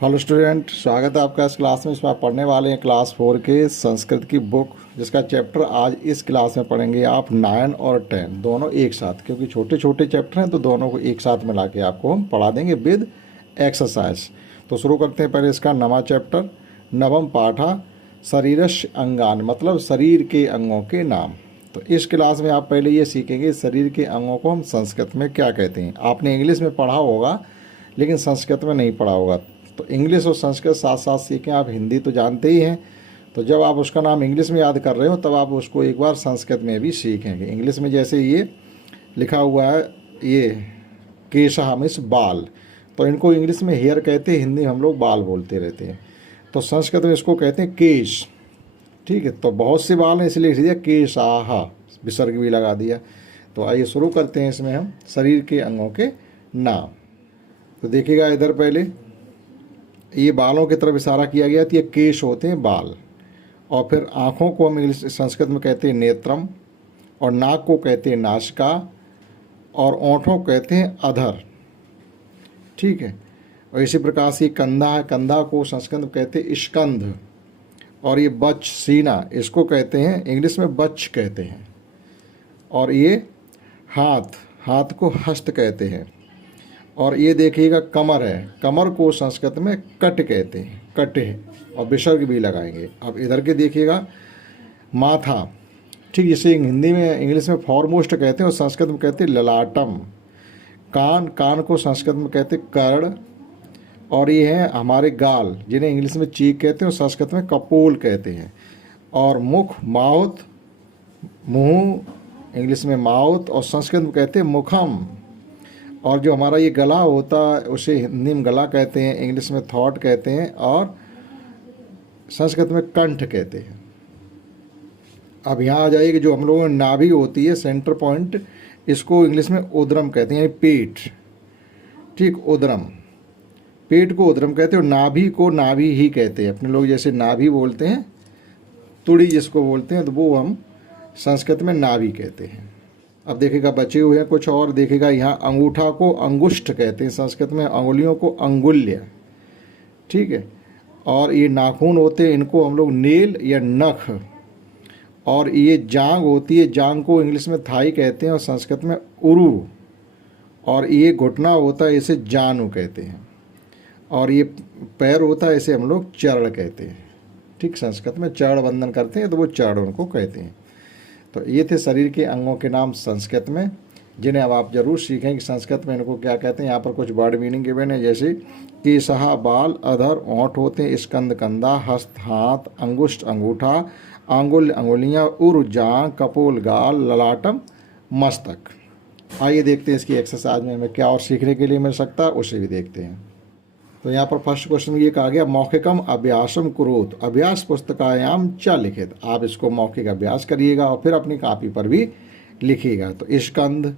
Hello student, स्वागत है आपका इस क्लास में। इसमें आप पढ़ने वाले हैं क्लास 4 के संस्कृत की बुक, जिसका चैप्टर आज इस क्लास में पढ़ेंगे आप 9 और 10 दोनों एक साथ, क्योंकि छोटे छोटे चैप्टर हैं तो दोनों को एक साथ मिला के आपको हम पढ़ा देंगे विद एक्सरसाइज। तो शुरू करते हैं पहले इसका नवा चैप्टर, नवम पाठा शरीरस्य अंगान, मतलब शरीर के अंगों के नाम। तो इस क्लास में आप पहले ये सीखेंगे शरीर के अंगों को हम संस्कृत में क्या कहते हैं। आपने इंग्लिश में पढ़ा होगा लेकिन संस्कृत में नहीं पढ़ा होगा, तो इंग्लिश और संस्कृत साथ साथ सीखें। आप हिंदी तो जानते ही हैं, तो जब आप उसका नाम इंग्लिश में याद कर रहे हो तब आप उसको एक बार संस्कृत में भी सीखेंगे। इंग्लिश में जैसे ये लिखा हुआ है, ये केशः मीन्स बाल, तो इनको इंग्लिश में हेयर कहते हैं, हिंदी हम लोग बाल बोलते रहते हैं। तो संस्कृत में इसको कहते हैं केश। ठीक है, तो बहुत से बाल हैं इसलिए लिख दिया केशाह, विसर्ग भी लगा दिया। तो आइए शुरू करते हैं इसमें हम शरीर के अंगों के नाम। तो देखिएगा इधर पहले ये बालों की तरफ इशारा किया गया, तो ये केश होते हैं बाल। और फिर आँखों को हम इंग्लिश संस्कृत में कहते हैं नेत्रम, और नाक को कहते हैं नासिका, और ओंठों को कहते हैं अधर। ठीक है, और इसी प्रकार से कंधा है, कंधा को संस्कृत में कहते हैं स्कंध। और ये बच सीना, इसको कहते हैं इंग्लिश में बच कहते हैं। और ये हाथ, हाथ को हस्त कहते हैं। और ये देखिएगा कमर है, कमर को संस्कृत में कट कहते हैं, कट है, और विसर्ग भी लगाएंगे। अब इधर के देखिएगा माथा, ठीक जिसे हिंदी में इंग्लिश में फॉरमोस्ट कहते हैं और संस्कृत में कहते हैं ललाटम। कान, कान को संस्कृत में कहते हैं कर्ण। और ये हैं हमारे गाल, जिन्हें इंग्लिश में चीक कहते हैं और संस्कृत में कपोल कहते हैं। और मुख, माउथ, मुंह इंग्लिश में माउथ और संस्कृत में कहते हैं मुखम। और जो हमारा ये गला होता है उसे हिंदी में गला कहते हैं, इंग्लिश में थॉट कहते हैं, और संस्कृत में कंठ कहते हैं। अब यहाँ आ जाइए कि जो हम लोगों में नाभि होती है, सेंटर पॉइंट, इसको इंग्लिश में उदरम कहते हैं, यानी पेट। ठीक, उदरम, पेट को उदरम कहते हैं। और नाभि को नाभि ही कहते हैं, अपने लोग जैसे नाभि बोलते हैं, तुड़ी जिसको बोलते हैं, तो वो हम संस्कृत में नाभि कहते हैं। अब देखिएगा बचे हुए हैं कुछ और, देखिएगा यहाँ अंगूठा को अंगुष्ठ कहते हैं, संस्कृत में अंगुलियों को अंगुल्य। ठीक है, और ये नाखून होते हैं, इनको हम लोग नेल या नख। और ये जांग होती है, जांग को इंग्लिश में थाई कहते हैं और संस्कृत में उरु। और ये घुटना होता है, इसे जानू कहते हैं। और ये पैर होता है, इसे हम लोग चरण कहते हैं। ठीक, संस्कृत में चरण वंदन करते हैं तो वो चरण उनको कहते हैं। तो ये थे शरीर के अंगों के नाम संस्कृत में, जिन्हें अब आप जरूर सीखें कि संस्कृत में इनको क्या कहते हैं। यहाँ पर कुछ वर्ड मीनिंग गिवन है, जैसे केशः बाल, अधर ओंठ होते हैं, स्कंद कंधा, हस्त हाथ, अंगुष्ठ अंगूठा, आंगुल अंगुलियाँ, उर जांग, कपोल गाल, ललाटम मस्तक। आइए देखते हैं इसकी एक्सरसाइज में हमें क्या और सीखने के लिए मिल सकता है, उसे भी देखते हैं। तो यहाँ पर फर्स्ट क्वेश्चन ये कहा गया मौखिकम अभ्यासम कुरुत अभ्यास पुस्तकायाम च लिखित। आप इसको मौखिक अभ्यास करिएगा और फिर अपनी कॉपी पर भी लिखिएगा। तो स्कंद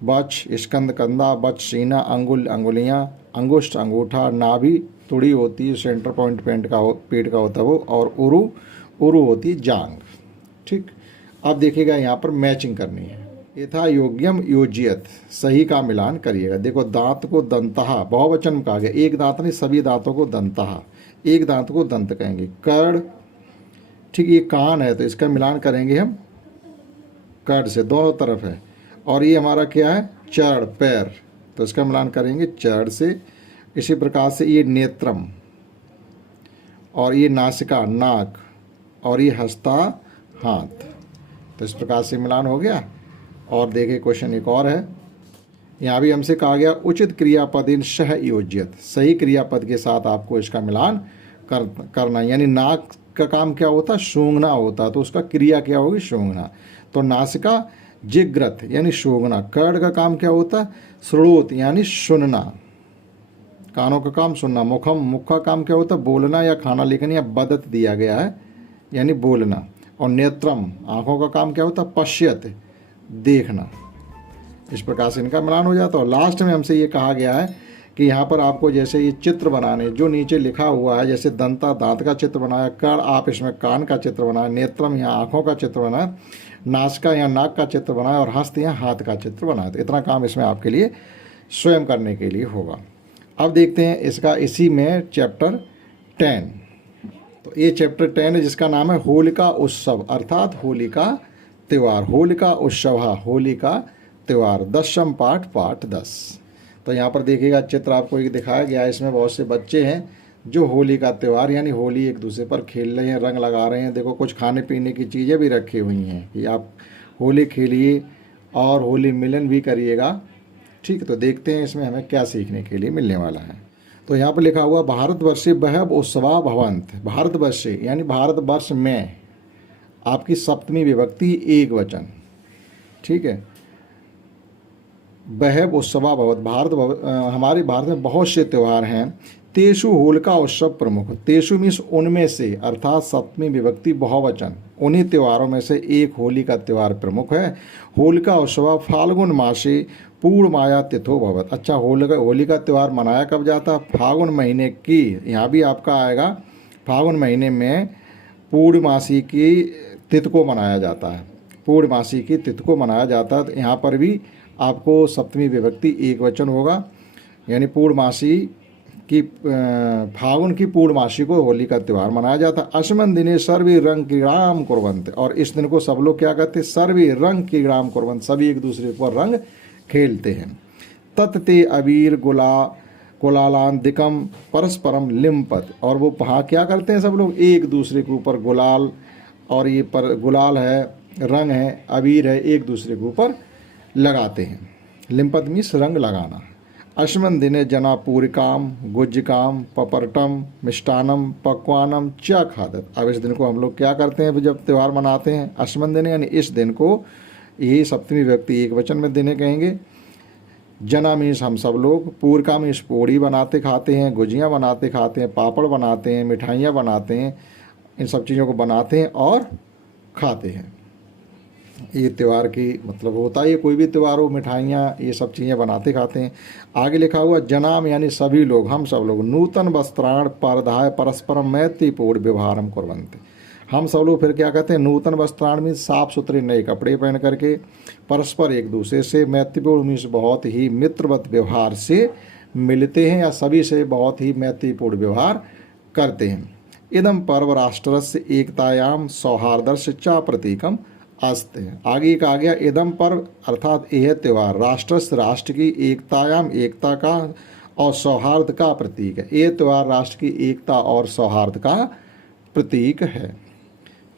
बच, स्कंद कंधा, बच सीना, अंगुल अंगुलियाँ, अंगुष्ठ अंगूठा, नाभि तुड़ी होती है, सेंटर पॉइंट पेट का होता है वो, और उरु, उरु होती है जांग। ठीक, अब देखिएगा यहाँ पर मैचिंग करनी है। यथा योग्यम योज्यत, सही का मिलान करिएगा। देखो दांत को दंतहा, बहुवचन में कहा गया, एक दांत नहीं सभी दांतों को दंतहा, एक दांत को दंत कहेंगे। कर्ण, ठीक, ये कान है तो इसका मिलान करेंगे हम कर्ण से, दोनों तरफ है। और ये हमारा क्या है, चरण, पैर, तो इसका मिलान करेंगे चरण से। इसी प्रकार से ये नेत्रम, और ये नासिका नाक, और ये हस्ता हाथ। तो इस प्रकार से मिलान हो गया। और देखिए क्वेश्चन एक और है, यहाँ भी हमसे कहा गया उचित क्रियापद सह योज्यत, सही क्रियापद के साथ आपको इसका मिलान करना। यानी नाक का काम क्या होता है, सूंघना होता, तो उसका क्रिया क्या होगी, सूंघना। तो नासिका जिग्रत यानी सूंघना। कर्ण का काम क्या होता है, श्रोत यानी सुनना, कानों का काम सुनना। मुखम, मुख का काम क्या होता है, बोलना या खाना, लेकिन यह बदत दिया गया है यानी बोलना। और नेत्रम, आँखों का काम क्या होता है, पश्यत देखना। इस प्रकार से इनका मिलान हो जाता है। और लास्ट में हमसे ये कहा गया है कि यहाँ पर आपको जैसे ये चित्र बनाने, जो नीचे लिखा हुआ है, जैसे दंता दांत का चित्र बनाया, कर्ण आप इसमें कान का चित्र बनाया, नेत्रम यहाँ आँखों का चित्र बनाया, नासिका यहाँ नाक का चित्र बनाया, और हस्त यहाँ हाथ का चित्र बनाया। तो इतना काम इसमें आपके लिए स्वयं करने के लिए होगा। अब देखते हैं इसका इसी में चैप्टर 10। तो ये चैप्टर 10 है जिसका नाम है होलिका उत्सव अर्थात होलिका त्यौहार। होलिका उत्सव, होलिका त्यौहार, 10वां पाठ, पाठ 10। तो यहाँ पर देखिएगा चित्र आपको एक दिखाया गया है। इसमें बहुत से बच्चे हैं जो होली का त्यौहार यानी होली एक दूसरे पर खेल रहे हैं, रंग लगा रहे हैं। देखो कुछ खाने पीने की चीज़ें भी रखी हुई हैं कि आप होली खेलिए और होली मिलन भी करिएगा। ठीक, तो देखते हैं इसमें हमें क्या सीखने के लिए मिलने वाला है। तो यहाँ पर लिखा हुआ भारतवर्षे बहव उत्सवा भवंत। भारतवर्षे यानी भारतवर्ष में, आपकी सप्तमी विभक्ति एक वचन। ठीक है, बहव उत्सवा भवत। हमारे भारत में बहुत से त्यौहार हैं। तेषु होलिका उत्सव प्रमुख। तेषु मीन्स उनमें से, अर्थात सप्तमी विभक्ति बहुवचन, उन्हीं त्योहारों में से एक होली का त्यौहार प्रमुख है। होलिका उत्सव फाल्गुन मासे पूर्णमाया तिथो भवत। अच्छा, होली का त्यौहार मनाया कब जाता? फाल्गुन महीने की, यहाँ भी आपका आएगा फाल्गुन महीने में पूर्णमासी की तिथि को मनाया जाता है। पूर्णमासी की तिथि को मनाया जाता है। तो यहाँ पर भी आपको सप्तमी विभक्ति एक वचन होगा, यानी पूर्णमासी की, फागुन की पूर्णमासी को होली का त्यौहार मनाया जाता है। अस्मिन् दिने सर्वे रंग क्रीड़ाम कुर्वन्ति। और इस दिन को सब लोग क्या करते हैं? सर्वे रंग क्रीड़ाम कुर्वन्ति, सभी एक दूसरे पर रंग खेलते हैं। तत्ते अबीर गुलालांदिकम परस्परम लिम्पत। और वो वहाँ क्या करते हैं? सब लोग एक दूसरे के ऊपर गुलाल, और ये पर गुलाल है, रंग है, अबीर है, एक दूसरे के ऊपर लगाते हैं। लिम्पत मीन्स रंग लगाना। अस्मिन् दिने जना पूरिकाम गुज्जिकाम पपरटम मिष्टानम पक्वानम च खादत। अब इस दिन को हम लोग क्या करते हैं जब त्यौहार मनाते हैं? अस्मिन् दिने यानी इस दिन को, यही सप्तमी व्यक्ति एक वचन में दिने कहेंगे। जना मीन्स हम सब लोग, पूरिका मीन्स पूड़ी बनाते खाते हैं, गुजियाँ बनाते खाते हैं, पापड़ बनाते हैं, मिठाइयाँ बनाते हैं, इन सब चीज़ों को बनाते हैं और खाते हैं। ये त्यौहार की मतलब होता है, कोई भी त्यौहार हो, मिठाइयाँ ये सब चीज़ें बनाते खाते हैं। आगे लिखा हुआ जनाम यानी सभी लोग, हम सब लोग, नूतन वस्त्राण परधाय परस्परम मैत्रीपूर्ण व्यवहारम कुर्वन्ति। हम सब लोग फिर क्या कहते हैं? नूतन वस्त्राण मीन्स साफ सुथरे नए कपड़े पहन करके, परस्पर एक दूसरे से, मैत्रीपूर्ण मीन्स बहुत ही मित्रवत व्यवहार से मिलते हैं या सभी से बहुत ही मैत्रीपूर्ण व्यवहार करते हैं। इदम पर्व राष्ट्रस्य एकतायाम सौहार्दस्य च प्रतीकम अस्ते। आगे का आ गया इदम पर्व अर्थात यह त्यौहार राष्ट्रस्य राष्ट्र की एकतायाम एकता का और सौहार्द का प्रतीक है। ये त्यौहार राष्ट्र की एकता और सौहार्द का प्रतीक है।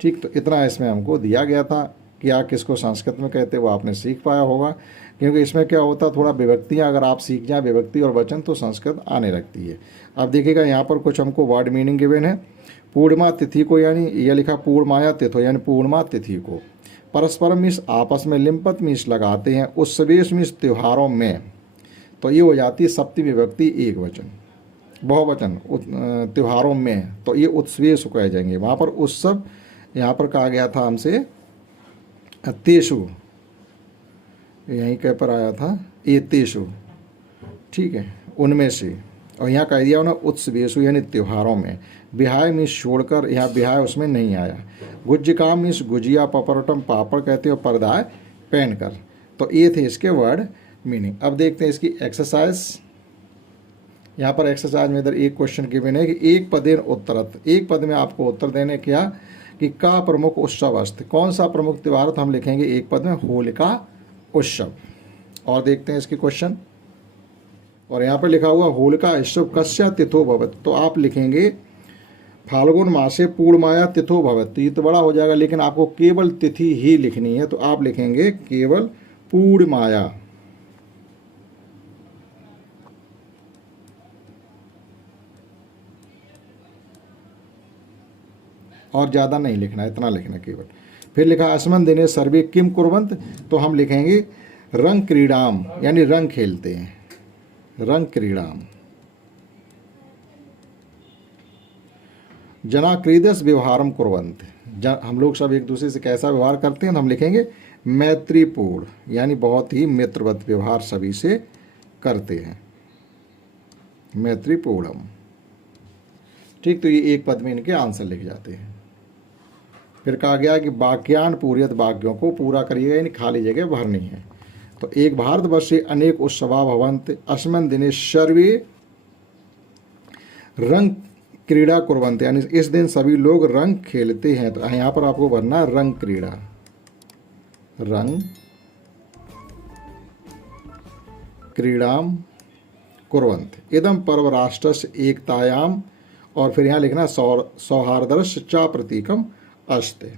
ठीक, तो इतना इसमें हमको दिया गया था। क्या किसको संस्कृत में कहते वो आपने सीख पाया होगा, क्योंकि इसमें क्या होता, थोड़ा विभक्तियाँ अगर आप सीख जाएं, विभक्ति और वचन, तो संस्कृत आने लगती है। अब देखिएगा यहाँ पर कुछ हमको वर्ड मीनिंग गिवन है। पूर्णिमा तिथि को, यानी यह लिखा पूर्णमाया तिथि यानी पूर्णिमा तिथि को, परस्परम मीन्स आपस में, लिम्पत मीन्स लगाते हैं, उत्सवेश मीन्स त्योहारों में। तो ये हो जाती है सप्तमी विभक्ति एक वचन, बहुवचन त्योहारों में, तो ये उत्सवेश कहे जाएंगे। वहाँ पर उत्सव यहाँ पर कहा गया था हमसे तेषु, यहीं कह पर आया था ये तेषु, ठीक है, उनमें से। और यहाँ कह दिया उन्होंने उत्सवेशु यानी त्योहारों में। बिहाय मीन्स छोड़कर, यहाँ बिहाय उसमें नहीं आया। गुज्जिकाम मीन्स गुजिया, पपरटम पापड़ कहते हो, पर्दाय पहनकर। तो ये थे इसके वर्ड मीनिंग। अब देखते हैं इसकी एक्सरसाइज। यहाँ पर एक्सरसाइज में इधर एक क्वेश्चन गिवन है कि एक पदेन उत्तरत, एक पद में आपको उत्तर देने क्या कि का प्रमुख उत्सव अस्ति, कौन सा प्रमुख त्यौहार, तो हम लिखेंगे एक पद में होलिका उत्सव। और देखते हैं इसके क्वेश्चन। और यहाँ पर लिखा हुआ होलिका उत्सव कस्या तिथो भवत, तो आप लिखेंगे फाल्गुन मासे पूर्णमाया तिथो भवत। तो ये तो बड़ा हो जाएगा, लेकिन आपको केवल तिथि ही लिखनी है, तो आप लिखेंगे केवल पूर्णमाया। और ज़्यादा नहीं लिखना, इतना लिखना केवल। फिर लिखा अस्मिन् दिने सर्वे किम कुर्वन्त, तो हम लिखेंगे रंग क्रीड़ाम यानी रंग खेलते हैं, रंग क्रीड़ाम। जना क्रीडस व्यवहारम कुर्वन्त, हम लोग सब एक दूसरे से कैसा व्यवहार करते हैं, तो हम लिखेंगे मैत्रीपूर्ण यानी बहुत ही मित्रवत व्यवहार सभी से करते हैं, मैत्रीपूर्णम। ठीक, तो ये एक पद में इनके आंसर लिखे जाते हैं। फिर कहा गया कि वाक्यान पूर्यत, वाक्यों को पूरा करिएगा यानी खाली जगह भरनी है। तो एक भारतवर्षे अनेक उत्सवा भवन्ति अस्मिन् दिने सर्वे रंग क्रीड़ा कुर्वन्ते, यानी इस दिन सभी लोग रंग खेलते हैं। तो यहाँ पर आपको भरना है रंग क्रीड़ा, रंग क्रीड़ाम कुर्वन्ते इदम पर्व राष्ट्रस्य एकतायाम, और फिर यहाँ लिखना सौहार्दस्य च प्रतीकम अस्ति,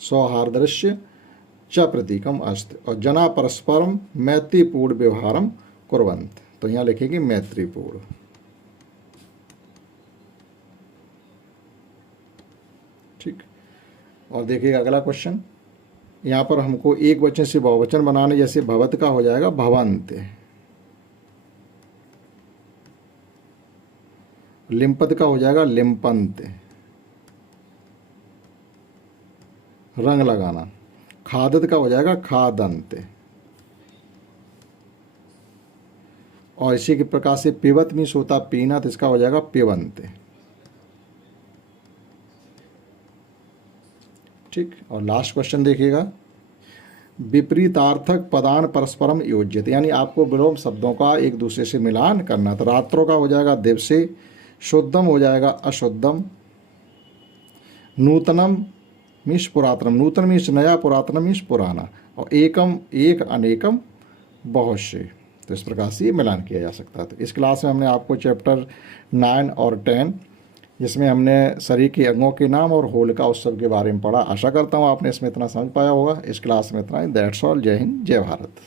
सौहार्दस्य च प्रतीकम अस्ति, और जना परस्परम मैत्रीपूर्ण व्यवहारम कुर्वन्ति, तो यहाँ लिखेगी मैत्रीपूर्ण। ठीक, और देखिएगा अगला क्वेश्चन, यहाँ पर हमको एक वचन से बहुवचन बनाने, जैसे भवत का हो जाएगा भवन्ते, लिम्पत का हो जाएगा लिम्पन्ते, रंग लगाना, खादत का हो जाएगा खादंते, और इसी के प्रकार से पिबत मीन्स होता पीना, तो इसका हो जाएगा पिबन्ते। ठीक, और लास्ट क्वेश्चन देखिएगा, विपरीतार्थक पदान परस्परम योज्यते, यानी आपको विलोम शब्दों का एक दूसरे से मिलान करना। तो रात्रों का हो जाएगा दिवसे, शुद्धम हो जाएगा अशुद्धम, नूतनम मीन्स पुरातनम, नूतन मीन्स नया, पुरातनम मीन्स पुराना, और एकम एक, अनेकम बहुत से। तो इस प्रकार से ये मिलान किया जा सकता है। तो इस क्लास में हमने आपको चैप्टर 9 और 10, जिसमें हमने शरीर के अंगों के नाम और होलिका उत्सव के बारे में पढ़ा। आशा करता हूँ आपने इसमें इतना समझ पाया होगा। इस क्लास में इतना ही। That's all. जय हिंद, जय भारत।